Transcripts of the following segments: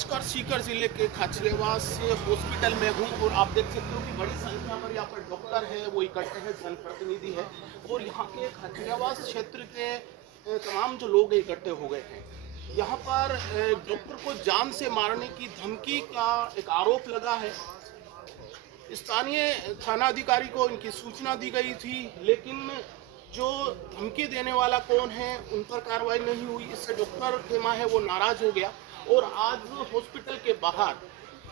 नमस्कार, सीकर जिले के खाचरेवास हॉस्पिटल में हूँ और आप देख सकते हो कि बड़ी संख्या पर यहाँ पर डॉक्टर है, वो इकट्ठे हैं, जनप्रतिनिधि है और यहाँ के खाचरेवास क्षेत्र के तमाम जो लोग इकट्ठे हो गए हैं। यहाँ पर डॉक्टर को जान से मारने की धमकी का एक आरोप लगा है। स्थानीय थाना अधिकारी को इनकी सूचना दी गई थी, लेकिन जो धमकी देने वाला कौन है उन पर कार्रवाई नहीं हुई। इससे डॉक्टर खेमा है वो नाराज हो गया और आज हॉस्पिटल के बाहर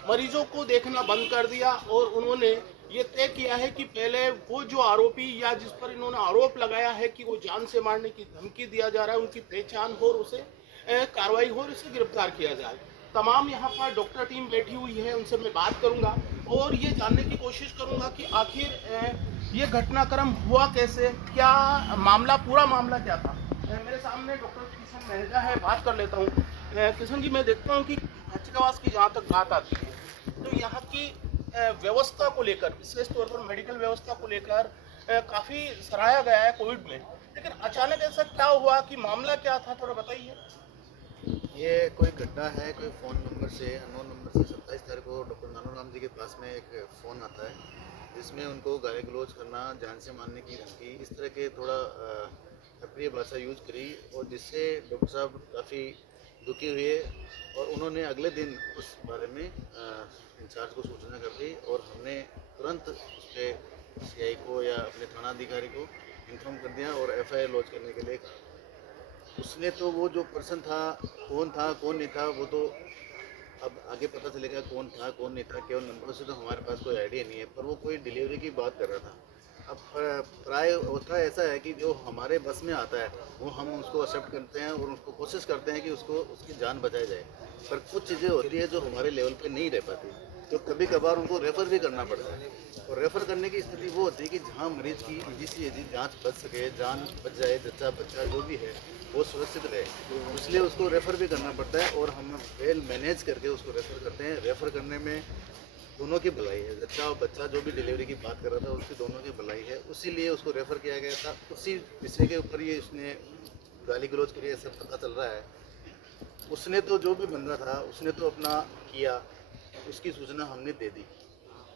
मरीजों को देखना बंद कर दिया और उन्होंने ये तय किया है कि पहले वो जो आरोपी या जिस पर इन्होंने आरोप लगाया है कि वो जान से मारने की धमकी दिया जा रहा है, उनकी पहचान हो और उसे कार्रवाई हो और इसे गिरफ्तार किया जाए। तमाम यहाँ पर डॉक्टर टीम बैठी हुई है, उनसे मैं बात करूंगा और ये जानने की कोशिश करूंगा कि आखिर ये घटनाक्रम हुआ कैसे, क्या मामला, पूरा मामला क्या था। मेरे सामने डॉक्टर किशन मेहजा है, बात कर लेता हूँ। किशन जी, मैं देखता हूँ कि खाचरेवास की जहाँ तक बात आती है तो यहाँ की व्यवस्था को लेकर, विशेष तौर पर मेडिकल व्यवस्था को लेकर काफ़ी सराहा गया है कोविड में, लेकिन अचानक ऐसा क्या हुआ, कि मामला क्या था, थोड़ा बताइए। ये कोई घटना है, कोई फ़ोन नंबर से, अननोन नंबर से 27 तारीख को डॉक्टर नानू राम जी के पास में एक फ़ोन आता है जिसमें उनको गाली गलौज करना, जान से मारने की धमकी, इस तरह के थोड़ा अप्रिय भाषा यूज करी और जिससे डॉक्टर साहब काफ़ी दुखी हुए और उन्होंने अगले दिन उस बारे में इंचार्ज को सूचना कर दी और हमने तुरंत उस पर सीआई को या अपने थाना अधिकारी को इन्फॉर्म कर दिया और एफआईआर लॉन्च करने के लिए कहा। उसने तो वो जो पर्सन था, कौन नहीं था, वो तो अब आगे पता चलेगा कौन था कौन नहीं था। केवल नंबरों से तो हमारे पास कोई आइडिया नहीं है, पर वो कोई डिलीवरी की बात कर रहा था। अब प्राय होता ऐसा है कि जो हमारे बस में आता है वो हम उसको एक्सेप्ट करते हैं और उसको कोशिश करते हैं कि उसको उसकी जान बचाई जाए, पर कुछ चीज़ें होती है जो हमारे लेवल पे नहीं रह पाती, तो कभी कभार उनको रेफ़र भी करना पड़ता है। और रेफ़र करने की स्थिति वो होती है कि जहाँ मरीज़ की ईजी से ईजी जाँच बच सके, जान बच जाए, जच्चा बच्चा जो भी है वो सुरक्षित रहे, इसलिए उसको रेफ़र भी करना पड़ता है और हम वेल मैनेज करके उसको रेफ़र करते हैं। रेफ़र करने में दोनों की भलाई है, जच्चा और बच्चा जो भी डिलीवरी की बात कर रहा था उसकी दोनों की भलाई है, इसीलिए उसको रेफ़र किया गया था। उसी विषय के ऊपर ये उसने गाली गलौज करी, ऐसा पता चल रहा है। उसने तो जो भी बंदा था उसने तो अपना किया, उसकी सूचना हमने दे दी,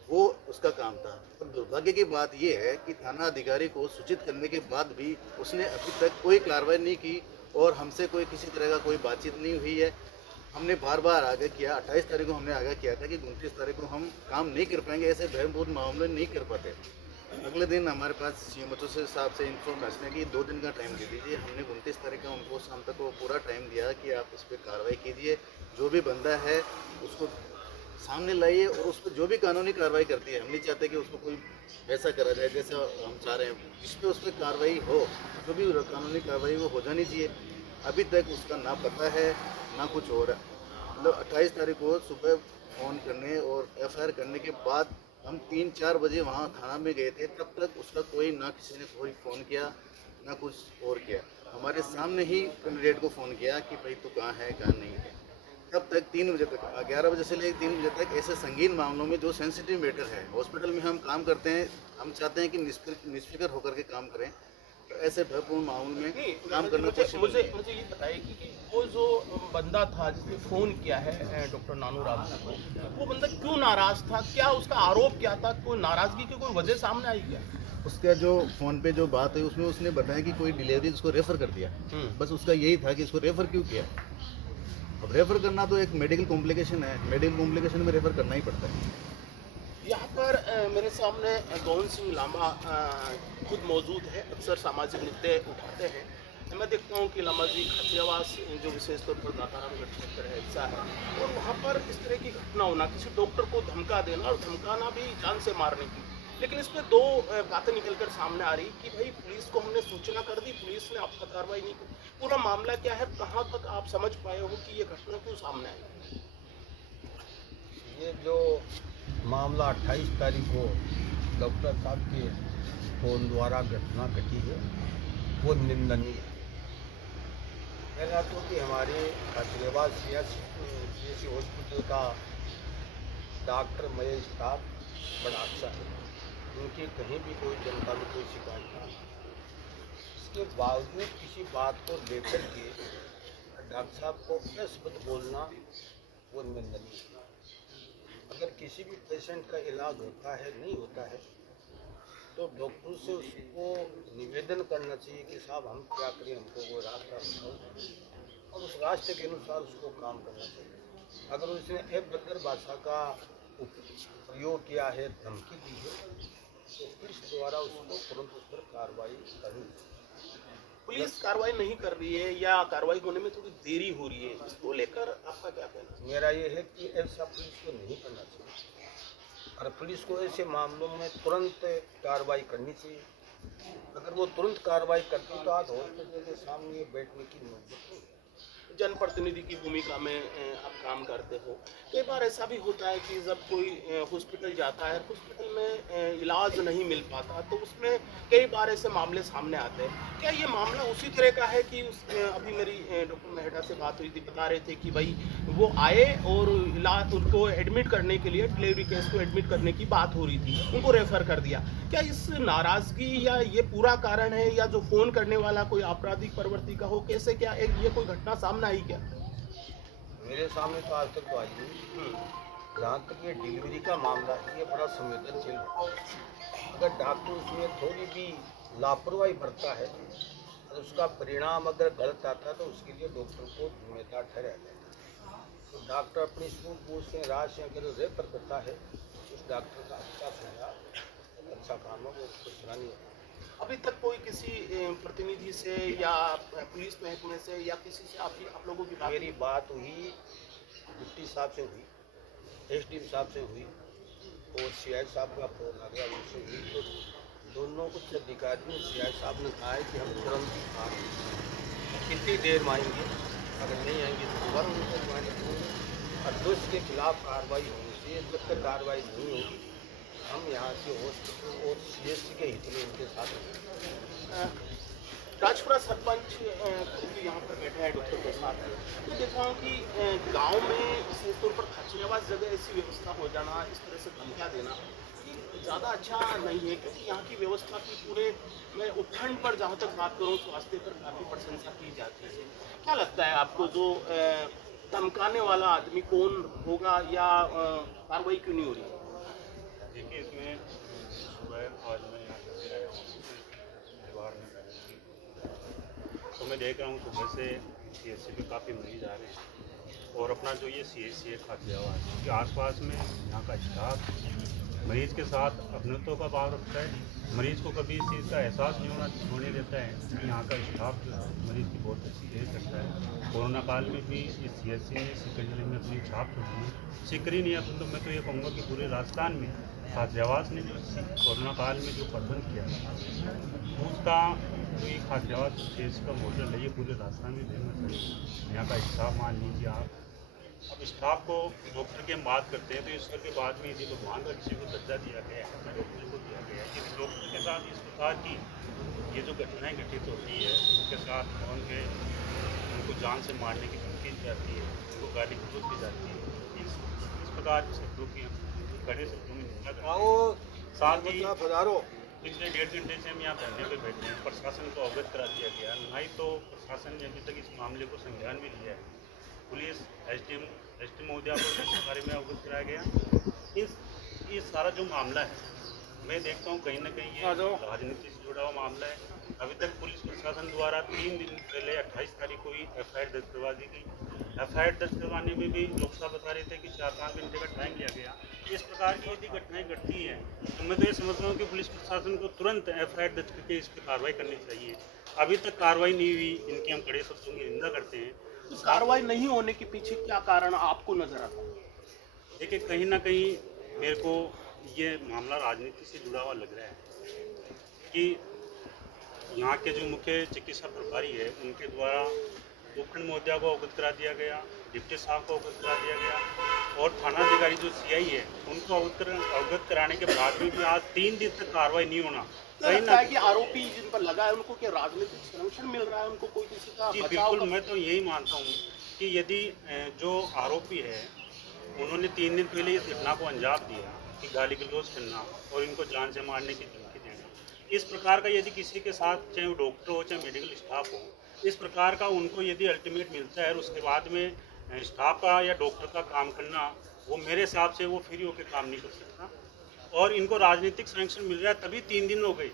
वो उसका काम था। पर दुर्भाग्य की बात यह है कि थाना अधिकारी को सूचित करने के बाद भी उसने अभी तक कोई कार्रवाई नहीं की और हमसे कोई किसी तरह का कोई बातचीत नहीं हुई है। हमने बार बार आगे किया, 28 तारीख को हमने आगे किया था कि 29 तारीख को हम काम नहीं कर पाएंगे, ऐसे भयभूत मामले नहीं कर पाते। अगले दिन हमारे पास सीएमओ से साहब से इन्फॉर्मेशन है कि 2 दिन का टाइम दे दीजिए। हमने 29 तारीख का उनको शाम तक वो पूरा टाइम दिया कि आप इस पर कार्रवाई कीजिए, जो भी बंदा है उसको सामने लाइए और उस पर जो भी कानूनी कार्रवाई करती है। हम नहीं चाहते कि उसको कोई वैसा करा जाए जैसा हम चाह रहे हैं, इस पर उस पर कार्रवाई हो, जो भी कानूनी कार्रवाई वो हो जानी चाहिए। अभी तक उसका ना पता है ना कुछ और है। मतलब 28 तारीख को सुबह फ़ोन करने और एफआईआर करने के बाद हम 3-4 बजे वहाँ थाना में गए थे, तब तक उसका कोई, ना किसी ने कोई फ़ोन किया ना कुछ और किया। हमारे सामने ही कैंडिडेट को फ़ोन किया कि भाई तू कहाँ है कहाँ नहीं है। तब तक 3 बजे तक, 11 बजे से लेकर 3 बजे तक ऐसे संगीन मामलों में जो सेंसिटिव मैटर है, हॉस्पिटल में हम काम करते हैं, हम चाहते हैं कि निष्फिक्र होकर के काम करें, तो ऐसे भयपूर्ण मामलों में काम करना पॉसिबल नहीं है। मुझे ये बताइए कि वो जो बंदा था जिसने फ़ोन किया है डॉक्टर नानू राम को, वो बंदा क्यों नाराज़ था, क्या उसका आरोप क्या था, कोई नाराज़गी की कोई वजह सामने आई क्या? उसका जो फ़ोन पे जो बात है उसमें उसने बताया कि कोई डिलीवरी उसको रेफ़र कर दिया, बस उसका यही था कि इसको रेफ़र क्यों किया। अब रेफ़र करना तो एक मेडिकल कॉम्प्लिकेशन है, मेडिकल कॉम्प्लिकेशन में रेफ़र करना ही पड़ता है। यहाँ पर मेरे सामने गोविंद सिंह लांबा खुद मौजूद है, अक्सर सामाजिक मुद्दे उठाते हैं। मैं देखता हूँ कि लांबा जी खाचरेवास जो विशेष तौर पर दातारामगढ़ क्षेत्र है हिस्सा है, और वहाँ पर इस तरह की घटना होना, किसी डॉक्टर को धमका देना और धमकाना भी जान से मारने की, लेकिन इसमें दो बातें निकल कर सामने आ रही कि भाई पुलिस को हमने सूचना कर दी, पुलिस ने अब तक कार्रवाई नहीं की। पूरा मामला क्या है, कहाँ तक आप समझ पाए हो कि ये घटना क्यों सामने आई? ये जो मामला 28 तारीख को डॉक्टर साहब के फ़ोन द्वारा घटना घटी है वो निंदनीय है। पहला तो कि हमारे खाचरेवास सीएचसी हॉस्पिटल का डॉक्टर महेश साहब बड़ा अच्छा है, उनकी कहीं भी कोई जनता में कोई शिकायत नहीं। इसके बावजूद किसी बात को लेकर के डॉक्टर साहब को अपशब्द बोलना वो निंदनीय है। अगर किसी भी पेशेंट का इलाज होता है नहीं होता है तो डॉक्टर से उसको निवेदन करना चाहिए कि साहब हम क्या करें, हमको वो रास्ता बताओ, और उस रास्ते के अनुसार उसको काम करना चाहिए। अगर उसने अभद्र भाषा का प्रयोग किया है, धमकी दी है, तो पुलिस द्वारा उसको तुरंत उस पर कार्रवाई करनी चाहिए। पुलिस कार्रवाई नहीं कर रही है या कार्रवाई होने में थोड़ी देरी हो रही है, इसको लेकर आपका क्या कहना है? मेरा ये है कि ऐसा पुलिस को नहीं करना चाहिए और पुलिस को ऐसे मामलों में तुरंत कार्रवाई करनी चाहिए। अगर वो तुरंत कार्रवाई करती तो आज हॉस्पिटल के सामने बैठने की नौबत नहीं। जनप्रतिनिधि की भूमिका में आप काम करते हो, कई बार ऐसा भी होता है कि जब कोई हॉस्पिटल जाता है, हॉस्पिटल में इलाज नहीं मिल पाता, तो उसमें कई बार ऐसे मामले सामने आते हैं। क्या ये मामला उसी तरह का है कि अभी मेरी डॉक्टर मेहटा से बात हुई थी, बता रहे थे कि भाई वो आए और इलाज उनको एडमिट करने के लिए, डिलीवरी केस को एडमिट करने की बात हो रही थी, उनको रेफर कर दिया। क्या इस नाराजगी या ये पूरा कारण है, या जो फोन करने वाला कोई आपराधिक प्रवृत्ति का हो, कैसे क्या ये कोई घटना सामने आई क्या? मेरे सामने तो आज तक तो आई नहीं। जहाँ तक ये डिलीवरी का मामला है, ये बड़ा संवेदनशील है। अगर डॉक्टर उसमें थोड़ी भी लापरवाही बरतता है और उसका परिणाम अगर गलत आता है तो उसके लिए डॉक्टर को जिम्मेदार ठहराया जाता है। तो डॉक्टर अपनी सूझबूझ से राज से अगर रेफर करता है, उस डॉक्टर का अच्छा सुझाव अच्छा काम है, वो उसको सराहनीय है। अभी तक कोई किसी प्रतिनिधि से या पुलिस महकमे से या किसी से आप लोगों की मेरी बात हुई, डिप्टी साहब से हुई, एसडीएम साहब से हुई और सीआई साहब का फोन आ गया, उनसे हुई। तो दोनों कुछ अधिकारियों सीआई साहब ने कहा है कि हम तुरंत आएंगे। कितनी देर में आएंगे, अगर नहीं आएंगे तो दोबारा उनको जुर्माना और दोषी के खिलाफ कार्रवाई होनी चाहिए। जब तक कार्रवाई नहीं होगी हम यहाँ से हॉस्पिटल और सीएससी के हित में इनके साथ हैं। राजपुरा सरपंच क्योंकि यहाँ पर बैठे हैं डॉक्टर प्रसाद, तो देखा हूँ कि गांव में विशेष तौर पर खचरेवास जगह ऐसी व्यवस्था हो जाना, इस तरह से धमकियाँ देना, ये ज़्यादा अच्छा नहीं है, क्योंकि यहाँ की व्यवस्था की पूरे मैं उपखंड पर जहाँ तक बात करूँ, स्वास्थ्य पर काफ़ी प्रशंसा की जाती है। क्या लगता है आपको, जो धमकाने वाला आदमी कौन होगा या कार्रवाई क्यों नहीं हो रही है? देखिए, इसमें सुबह आज मैं यहाँ करके आया हूँ परिवार में बैठने, तो मैं देख रहा हूँ सुबह से सीएससी पे काफ़ी मरीज आ रहे हैं और अपना जो ये सीएससी है खातियावास के आसपास में यहाँ का स्टाफ मरीज के साथ अपनत्व का भाव रखता है। मरीज को कभी इस चीज़ का एहसास नहीं होने देता है कि यहाँ का स्टाफ मरीज की बहुत अच्छी केयर करता है। कोरोना काल में भी इस सीएससी ने सीकर जिले में अपनी छाप छोड़ी है। सीकर ही नहीं है तो मैं तो ये कहूँगा कि पूरे राजस्थान में खातियावास ने जो कोरोना काल में जो प्रबंध किया उसका जो ये खातियावास सीएससी का मॉडल है, ये पूरे राजस्थान में देना चाहिए। यहाँ का स्टाफ मान लीजिए आप, अब स्टाफ को डॉक्टर की हम बात करते हैं तो ईश्वर के बाद में यदि भगवान का किसी को दर्जा दिया गया है, डॉक्टर को दिया गया है, कि डॉक्टर के साथ इस प्रकार की ये जो घटनाएं घटित होती है, उसके साथ उनको जान से मारने की धमकी दी जाती है, उनको गाली गलौज की जाती है, इस प्रकार के शब्दों की कड़े शब्दों में निंदा करते हैं। साथ ही पिछले 1.5 घंटे से हम यहाँ धरने पर बैठे हैं, प्रशासन को अवगत करा दिया गया, ना ही तो प्रशासन ने अभी तक इस मामले को संज्ञान में लिया है। पुलिस एसडीएम महोदया को इस बारे में अवगत कराया गया। ये सारा जो मामला है मैं देखता हूँ कहीं ना कहीं ये राजनीति से जुड़ा हुआ मामला है। अभी तक पुलिस प्रशासन द्वारा 3 दिन पहले 28 तारीख को ही एफआईआर दर्ज करवा दी गई। एफआईआर दर्ज करवाने में भी लोग साहब बता रहे थे कि 4-5 घंटे का टाइम लिया गया। इस प्रकार की यदि घटनाएं घटती हैं तो मैं तो ये समझता हूँ कि पुलिस प्रशासन को तुरंत एफआईआर दर्ज करके इस पर कार्रवाई करनी चाहिए। अभी तक कार्रवाई नहीं हुई, इनकी हम कड़े शब्दों की निंदा करते हैं। तो कार्रवाई नहीं होने के पीछे क्या कारण आपको नजर आता है? देखिए, कहीं ना कहीं मेरे को ये मामला राजनीति से जुड़ा हुआ लग रहा है कि यहाँ के जो मुख्य चिकित्सा प्रभारी है उनके द्वारा उपखंड महोदया को अवगत करा दिया गया, डिप्टी साहब को अवगत करा दिया गया और थानाधिकारी जो सीआई है उनको अवगत कराने के बाद में भी आज 3 दिन तक कार्रवाई नहीं होना। लगता है कि आरोपी जिन पर लगा है उनको क्या राजनीतिक संरक्षण मिल रहा है, उनको कोई किसी का जी बचाव? बिल्कुल, मैं तो यही मानता हूँ कि यदि जो आरोपी है उन्होंने 3 दिन पहले इस घटना को अंजाम दिया कि गाली गलौज करना और इनको जान से मारने की धमकी देना, इस प्रकार का यदि किसी के साथ चाहे वो डॉक्टर हो चाहे मेडिकल स्टाफ हो, इस प्रकार का उनको यदि अल्टीमेट मिलता है और उसके बाद में स्टाफ का या डॉक्टर का काम करना, वो मेरे हिसाब से वो फ्री होकर काम नहीं कर सकता। और इनको राजनीतिक संरक्षण मिल रहा है तभी 3 दिन हो गए।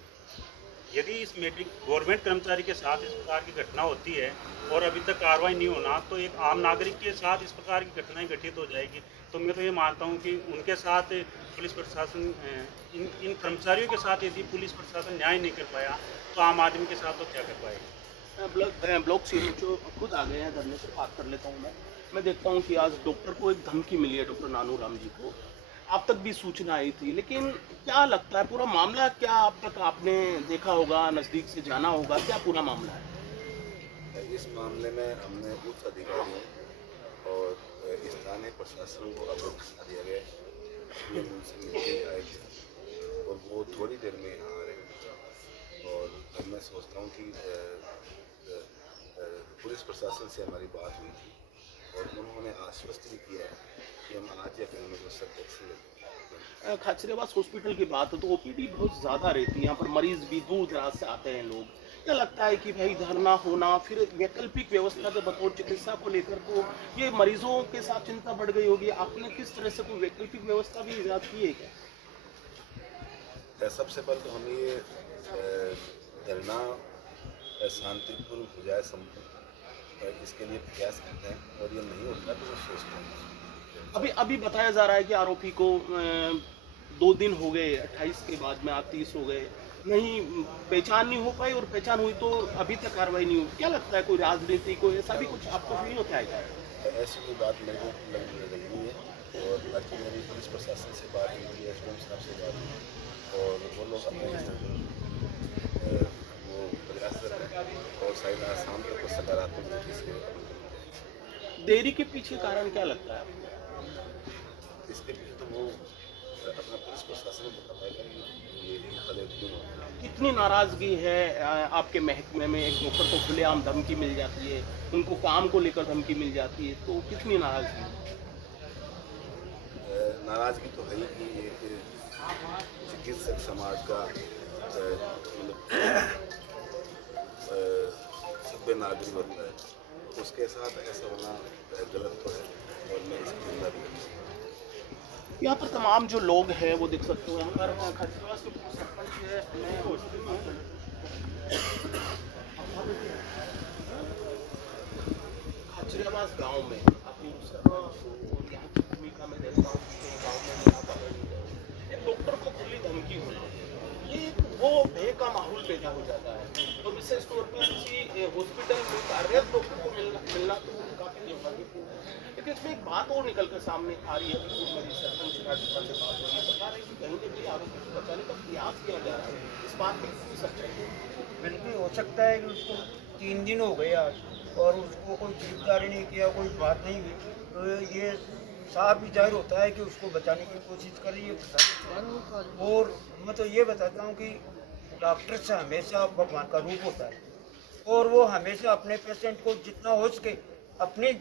यदि इस मीटिंग गवर्नमेंट कर्मचारी के साथ इस प्रकार की घटना होती है और अभी तक कार्रवाई नहीं होना, तो एक आम नागरिक के साथ इस प्रकार की घटनाएं घटित हो जाएगी। तो मैं तो ये मानता हूँ कि उनके साथ पुलिस प्रशासन, इन कर्मचारियों के साथ यदि पुलिस प्रशासन न्याय नहीं कर पाया तो आम आदमी के साथ तो क्या कर पाएगा। ब्लॉक सीएम जो खुद आ गए हैं धरने से, बात कर लेता हूँ मैं देखता हूँ कि आज डॉक्टर को एक धमकी मिली है, डॉक्टर नानू राम जी को। आप तक भी सूचना आई थी, लेकिन क्या लगता है पूरा मामला क्या आप तक आपने देखा होगा, नज़दीक से जाना होगा, क्या पूरा मामला है? इस मामले में हमने उच्च अधिकारियों और स्थानीय प्रशासन को अवगत करा दिया गया है। ये उनसे मिलके आए थे और वो थोड़ी देर में यहाँ आ रहे हैं। और मैं सोचता हूँ कि पुलिस प्रशासन से हमारी बात हुई थी और उन्होंने आश्वस्त भी किया है कि हम आज या कल में जो सख्त एक्शन लेंगे। खाचरियावास हॉस्पिटल की बात है तो ओपीडी बहुत ज़्यादा रहती है, यहाँ पर मरीज भी दूर दराज से आते हैं लोग। क्या लगता है कि भाई धरना होना, फिर वैकल्पिक व्यवस्था के बतौर चिकित्सा को लेकर तो ये मरीजों के साथ चिंता बढ़ गई होगी। आपने किस तरह से कोई वैकल्पिक व्यवस्था भी ईजाद की है क्या? सबसे पहले तो हम ये धरना शांतिपूर्ण हो जाए, संपूर्ण, इसके लिए प्रयास करते हैं और ये नहीं होता तो मैं सोचता हूँ। अभी बताया जा रहा है कि आरोपी को 2 दिन हो गए, 28 के बाद में 30 हो गए, नहीं पहचान नहीं हो पाई और पहचान हुई तो अभी तक कार्रवाई नहीं हुई। क्या लगता है कोई राजनीति को ऐसा भी कुछ आपको फील होता है क्या? ऐसी कोई बात मेरे को लगी है और बाकी मेरी पुलिस प्रशासन से बात हुई है, एसडीएम साहब से बात हुई और वो लोग अपने वो प्रयास कर रहे हैं और शायद आज शाम तक कुछ सकारात्मक तरीके से। देरी के पीछे कारण क्या लगता है आपको? इसके पीछे तो वो अपना पुलिस प्रशासन बता पाएगा कि ये पहले क्यों हुआ। कितनी नाराजगी है आपके महकमे में? एक डॉक्टर को खुलेआम धमकी मिल जाती है, उनको काम को लेकर धमकी मिल जाती है, तो कितनी नाराजगी? नाराजगी तो है ही कि एक चिकित्सक समाज का सभ्य नागरिक होता है, उसके साथ ऐसा होना गलत तो है और मैं इसकी निंदा भी करता हूँ। यहाँ पर तमाम जो लोग हैं वो देख सकते हो, यहाँ पर खाचरियावास के सरपंच है, खाचरियावास गांव में अपनी यहाँ की भूमिका में देखता हूँ कि गाँव में यहाँ पर एक डॉक्टर को खुली धमकी होना, ये वो भय का माहौल पैदा हो जाता है। तो विशेष तौर पर किसी हॉस्पिटल में कार्यरत डॉक्टर को मिलना तो काफ़ी दुर्भाग्यपूर्ण है। लेकिन इसमें एक बात और निकल कर सामने आ रही है कि मेरी सरपंच राज्यपाल से बात हुई है, बता रहे कि कहीं न कहीं आरोपी को बचाने का प्रयास किया जा रहा है। इस बात में क्यों सच्चाई है? बिल्कुल हो सकता है कि उसको 3 दिन हो गए आज और उसको कोई गिरफ्तारी नहीं किया, कोई बात नहीं हुई, तो ये साफ ही जाहिर होता है कि उसको बचाने की कोशिश कर रही है। और मैं तो ये बताता हूँ कि डॉक्टर से हमेशा भगवान का रूप होता है और वो हमेशा अपने पेशेंट को जितना हो सके अपनी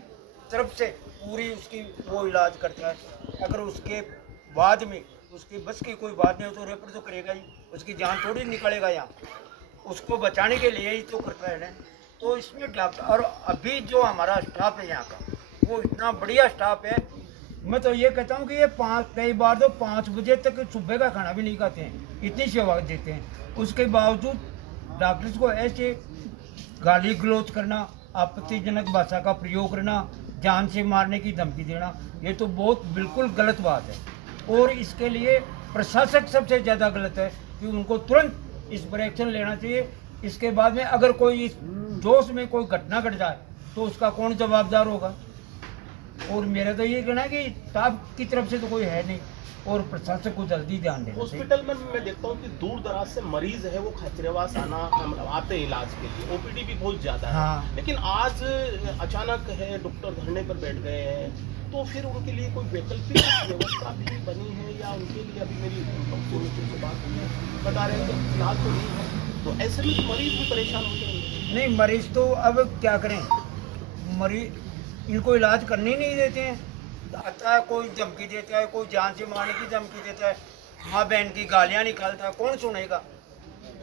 तरफ से पूरी उसकी वो इलाज करता है। अगर उसके बाद में उसकी बस की कोई बात नहीं हो तो रेफर तो करेगा ही, उसकी जान थोड़ी निकलेगा यहाँ, उसको बचाने के लिए ही तो करता है ना। तो इसमें डॉक्टर और अभी जो हमारा स्टाफ है यहाँ का वो इतना बढ़िया स्टाफ है। मैं तो ये कहता हूँ कि ये कई बार तो 5 बजे तक सुबह का खाना भी नहीं खाते हैं, इतनी सेवा देते हैं। उसके बावजूद डॉक्टर्स को ऐसे गाली गलौज करना, आपत्तिजनक भाषा का प्रयोग करना, जान से मारने की धमकी देना, ये तो बहुत बिल्कुल गलत बात है। और इसके लिए प्रशासक सबसे ज़्यादा गलत है कि उनको तुरंत इस पर एक्शन लेना चाहिए। इसके बाद में अगर कोई इस जोश में कोई घटना घट जाए तो उसका कौन जवाबदार होगा? और मेरा तो ये कहना है कि स्टाफ की तरफ से तो कोई है नहीं और प्रशासक को जल्दी ध्यान देना चाहिए। हॉस्पिटल में मैं देखता हूँ कि दूर दराज से मरीज है वो खाचरियावास आते हैं इलाज के लिए, ओपीडी भी बहुत ज़्यादा है। हाँ। लेकिन आज अचानक है डॉक्टर धरने पर बैठ गए हैं, तो फिर उनके लिए कोई वैकल्पिक व्यवस्था भी बनी है या उनके लिए? अभी मेरी डॉक्टर से बात हुई है, बता रहे हैं कि फिलहाल तो नहीं है, तो ऐसे में मरीज भी परेशान हो जाएंगे। नहीं, मरीज तो अब क्या करें, मरीज इनको इलाज करने ही नहीं देते हैं। आता है कोई धमकी देता है, कोई जान से मारने की धमकी देता है, माँ बहन की गालियाँ निकालता है, कौन सुनेगा?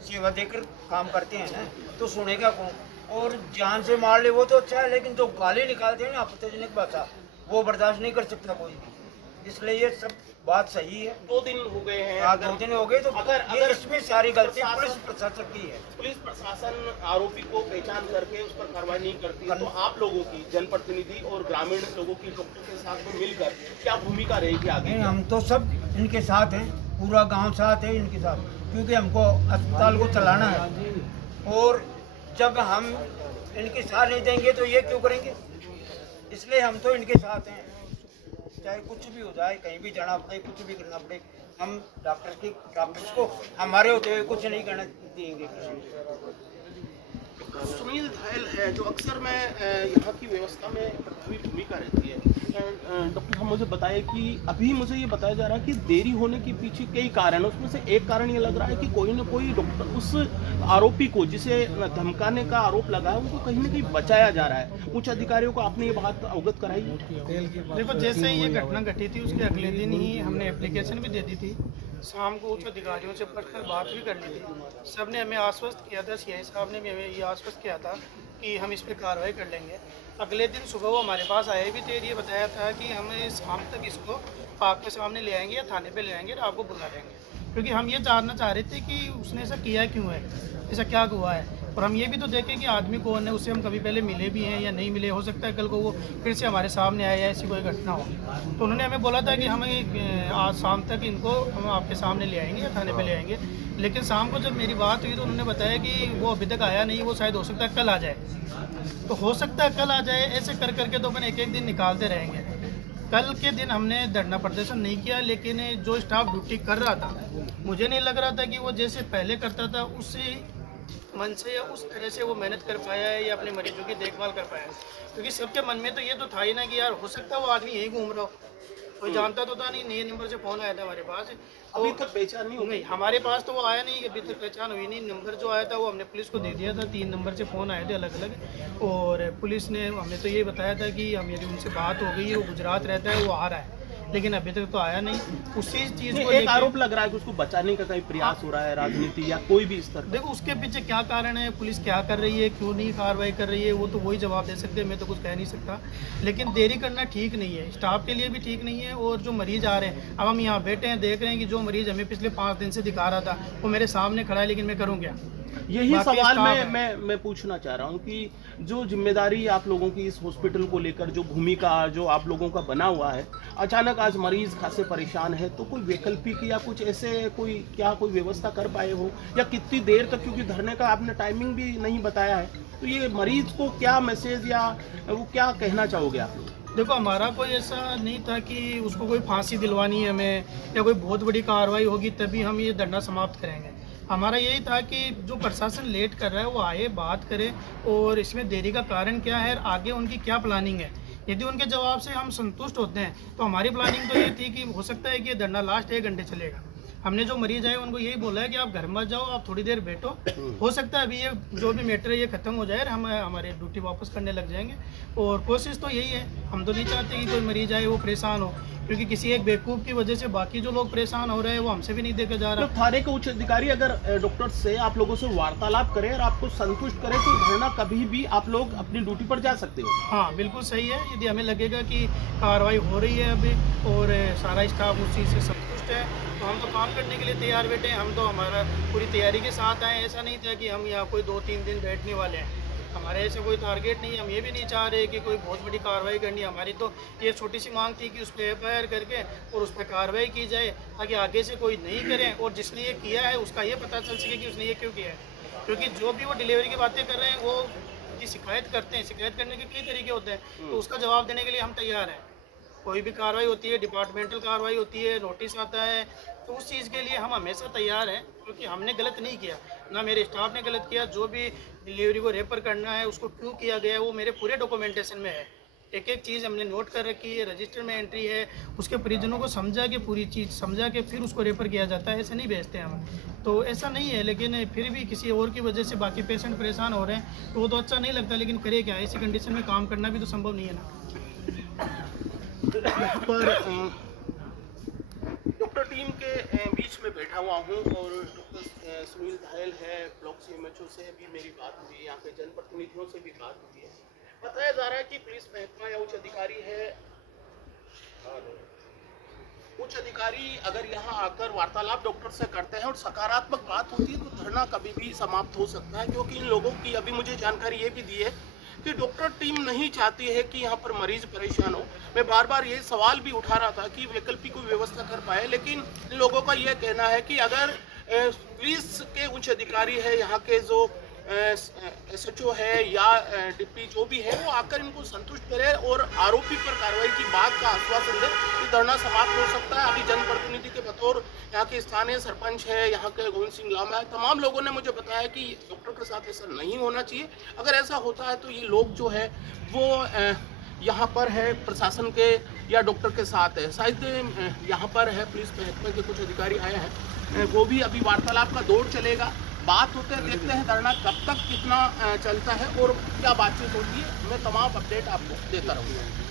सेवा देकर काम करते हैं ना, तो सुनेगा कौन? और जान से मार ले वो तो अच्छा है, लेकिन जो गाली निकालते हैं ना आपत्तिजनक भाषा, वो बर्दाश्त नहीं कर सकता कोई भी। इसलिए ये सब बात सही है। 2 दिन हो गए हैं। हाँ, 2 दिन हो गए, तो अगर इसमें सारी गलती पुलिस प्रशासन की है। पुलिस प्रशासन आरोपी को पहचान करके उस पर कार्रवाई नहीं करती है, तो आप लोगों की, जनप्रतिनिधि और ग्रामीण लोगों की डॉक्टर के साथ में मिलकर क्या भूमिका रहेगी आगे? नहीं, हम तो सब इनके साथ हैं, पूरा गांव साथ है इनके साथ, क्योंकि हमको अस्पताल को चलाना है। और जब हम इनके साथ नहीं देंगे तो ये क्यों करेंगे? इसलिए हम तो इनके साथ हैं, चाहे कुछ भी हो जाए, कहीं भी जाना पड़े, कुछ भी करना पड़े, हम डॉक्टर्स को हमारे होते हुए कुछ नहीं करना देंगे। सुनील धायल है जो अक्सर में यहाँ की व्यवस्था में प्रभावी भूमिका रहती है। डॉक्टर साहब मुझे बताइए कि अभी मुझे ये बताया जा रहा है कि देरी होने के पीछे कई कारण है, उसमें से एक कारण ये लग रहा है कि कोई ना कोई डॉक्टर उस आरोपी को जिसे धमकाने का आरोप लगा है उनको कहीं ना कहीं बचाया जा रहा है। उच्च अधिकारियों को आपने ये बात अवगत कराई? देखो, जैसे ये घटना घटी थी उसके अगले दिन ही हमने एप्लीकेशन भी दे दी थी, शाम को उच्च अधिकारियों से पर्सनल बात भी कर ली थी। सब ने हमें आश्वस्त किया था, सीआई साहब ने भी हमें ये आश्वस्त किया था कि हम इस पर कार्रवाई कर लेंगे। अगले दिन सुबह वो हमारे पास आए भी थे, ये बताया था कि हम शाम तक इसको पार्क के सामने ले आएंगे या थाने पे ले आएंगे और आपको बुला लेंगे, क्योंकि हम ये जानना चाह रहे थे कि उसने ऐसा किया क्यों है, ऐसा क्या हुआ है। और हम ये भी तो देखें कि आदमी कौन है, उससे हम कभी पहले मिले भी हैं या नहीं मिले, हो सकता है कल को वो फिर से हमारे सामने आए या ऐसी कोई घटना हो। तो उन्होंने हमें बोला था कि हम आज शाम तक इनको हम आपके सामने ले आएंगे या थाने पे ले आएंगे। लेकिन शाम को जब मेरी बात हुई तो उन्होंने बताया कि वो अभी तक आया नहीं, वो शायद हो सकता है कल आ जाए। तो हो सकता है कल आ जाए, ऐसे कर करके तो अपन एक एक दिन निकालते रहेंगे। कल के दिन हमने धरना प्रदर्शन नहीं किया, लेकिन जो स्टाफ ड्यूटी कर रहा था, मुझे नहीं लग रहा था कि वो जैसे पहले करता था उसी मन से या उस तरह से वो मेहनत कर पाया है या अपने मरीजों की देखभाल कर पाया है। क्योंकि सबके मन में तो ये तो था ही ना कि यार हो सकता है वो आदमी यहीं घूम रहा हो, कोई जानता तो था नहीं। नए नंबर से फ़ोन आया था हमारे पास, अभी तक पहचान नहीं नहीं हमारे पास तो वो आया नहीं, अभी तक पहचान हुई नहीं। नंबर जो आया था वो हमने पुलिस को दे दिया था, 3 नंबर से फ़ोन आए थे अलग अलग, और पुलिस ने हमें तो ये बताया था कि हम यदि उनसे बात हो गई है, वो गुजरात रहता है, वो आ रहा है, लेकिन अभी तक तो आया नहीं। उसी चीज़ को एक आरोप लग रहा है कि उसको बचाने का कहीं प्रयास हो रहा है, राजनीति या कोई भी स्तर। देखो उसके पीछे क्या कारण है, पुलिस क्या कर रही है, क्यों नहीं कार्रवाई कर रही है, वो तो वही जवाब दे सकते हैं, मैं तो कुछ कह नहीं सकता। लेकिन देरी करना ठीक नहीं है, स्टाफ के लिए भी ठीक नहीं है, और जो मरीज आ रहे हैं, अब हम यहाँ बैठे हैं देख रहे हैं कि जो मरीज हमें पिछले 5 दिन से दिखा रहा था वो मेरे सामने खड़ा है, लेकिन मैं करूँ क्या? यही सवाल मैं पूछना चाह रहा हूँ कि जो जिम्मेदारी आप लोगों की इस हॉस्पिटल को लेकर, जो भूमिका जो आप लोगों का बना हुआ है, अचानक आज मरीज खासे परेशान है, तो कोई वैकल्पिक या कुछ ऐसे कोई व्यवस्था कर पाए हो, या कितनी देर तक, क्योंकि धरने का आपने टाइमिंग भी नहीं बताया है, तो ये मरीज को क्या मैसेज या वो क्या कहना चाहोगे आप लोग? देखो हमारा कोई ऐसा नहीं था कि उसको कोई फांसी दिलवानी है हमें, या कोई बहुत बड़ी कार्रवाई होगी तभी हम ये धरना समाप्त करेंगे। हमारा यही था कि जो प्रशासन लेट कर रहा है वो आए, बात करे, और इसमें देरी का कारण क्या है, आगे उनकी क्या प्लानिंग है। यदि उनके जवाब से हम संतुष्ट होते हैं तो हमारी प्लानिंग तो ये थी कि हो सकता है कि ये धरना लास्ट 1 घंटे चलेगा। हमने जो मरीज आए उनको यही बोला है कि आप घर मत जाओ, आप थोड़ी देर बैठो, हो सकता है अभी ये जो भी मैटर है ये खत्म हो जाए, हम हमारे ड्यूटी वापस करने लग जाएंगे। और कोशिश तो यही है, हम तो नहीं चाहते कि कोई मरीज आए वो परेशान हो, क्योंकि किसी एक बेवकूफ़ की वजह से बाकी जो लोग परेशान हो रहे हैं वो हमसे भी नहीं देखा जा रहा। तो थाने के उच्च अधिकारी अगर डॉक्टर से आप लोगों से वार्तालाप करें और आपको संतुष्ट करें तो धरना कभी भी आप लोग अपनी ड्यूटी पर जा सकते हो। हाँ बिल्कुल सही है, यदि हमें लगेगा कि कार्रवाई हो रही है अभी और सारा स्टाफ उस चीज़ से संतुष्ट है तो हम तो काम करने के लिए तैयार बैठे हैं। हम तो हमारा पूरी तैयारी के साथ आए, ऐसा नहीं था कि हम यहाँ कोई 2-3 दिन बैठने वाले हैं, हमारे ऐसे कोई टारगेट नहीं है। हम ये भी नहीं चाह रहे कि कोई बहुत बड़ी कार्रवाई करनी है, हमारी तो ये छोटी सी मांग थी कि उस पर FIR करके और उस पर कार्रवाई की जाए ताकि आगे से कोई नहीं करे, और जिसने ये किया है उसका ये पता चल सके कि उसने ये क्यों किया है। क्योंकि जो भी वो डिलीवरी की बातें कर रहे हैं वो की शिकायत करते हैं, शिकायत करने के कई तरीके होते हैं, तो उसका जवाब देने के लिए हम तैयार हैं। कोई भी कार्रवाई होती है, डिपार्टमेंटल कार्रवाई होती है, नोटिस आता है, तो उस चीज़ के लिए हम हमेशा तैयार हैं, क्योंकि हमने गलत नहीं किया, ना मेरे स्टाफ ने गलत किया। जो भी डिलीवरी को रेफर करना है उसको क्यों किया गया है वो मेरे पूरे डॉक्यूमेंटेशन में है, एक एक चीज़ हमने नोट कर रखी है, रजिस्टर में एंट्री है, उसके परिजनों को समझा के पूरी चीज़ समझा के फिर उसको रेफ़र किया जाता है, ऐसे नहीं भेजते हम। तो ऐसा नहीं है, लेकिन फिर भी किसी और की वजह से बाकी पेशेंट परेशान हो रहे हैं तो वो तो अच्छा नहीं लगता, लेकिन करे क्या, ऐसी कंडीशन में काम करना भी तो संभव नहीं है ना। पर डॉक्टर टीम के बीच में बैठा हुआ हूँ और डॉक्टर सुनील धायल है, ब्लॉक CMHO से भी मेरी बात हुई है, यहाँ के जनप्रतिनिधियों से भी बात हुई है। बताया जा रहा है कि पुलिस महकमा या उच्च अधिकारी है, उच्च अधिकारी अगर यहाँ आकर वार्तालाप डॉक्टर से करते हैं और सकारात्मक बात होती है तो धरना कभी भी समाप्त हो सकता है, क्योंकि इन लोगों की अभी मुझे जानकारी ये भी दी है कि डॉक्टर टीम नहीं चाहती है कि यहाँ पर मरीज परेशान हो। मैं बार बार ये सवाल भी उठा रहा था कि वैकल्पिक कोई व्यवस्था कर पाए, लेकिन इन लोगों का यह कहना है कि अगर पुलिस के उच्च अधिकारी है, यहाँ के जो SHO है या डिप्टी जो भी है, वो आकर इनको संतुष्ट करे और आरोपी पर कार्रवाई की बात का आश्वासन दे, तो धरना समाप्त हो सकता है। अभी जनप्रतिनिधि के बतौर यहाँ के स्थानीय सरपंच है, यहाँ के गोविंद सिंह लामा है, तमाम लोगों ने मुझे बताया कि डॉक्टर के साथ ऐसा नहीं होना चाहिए। अगर ऐसा होता है तो ये लोग जो है वो यहाँ पर है प्रशासन के या डॉक्टर के साथ है। शायद यहाँ पर है पुलिस महकमे के कुछ अधिकारी आए हैं, वो भी अभी वार्तालाप का दौर चलेगा, बात होते हैं, देखते हैं धरना कब तक कितना चलता है और क्या बातचीत होती है। मैं तमाम अपडेट आपको देता रहूँगा।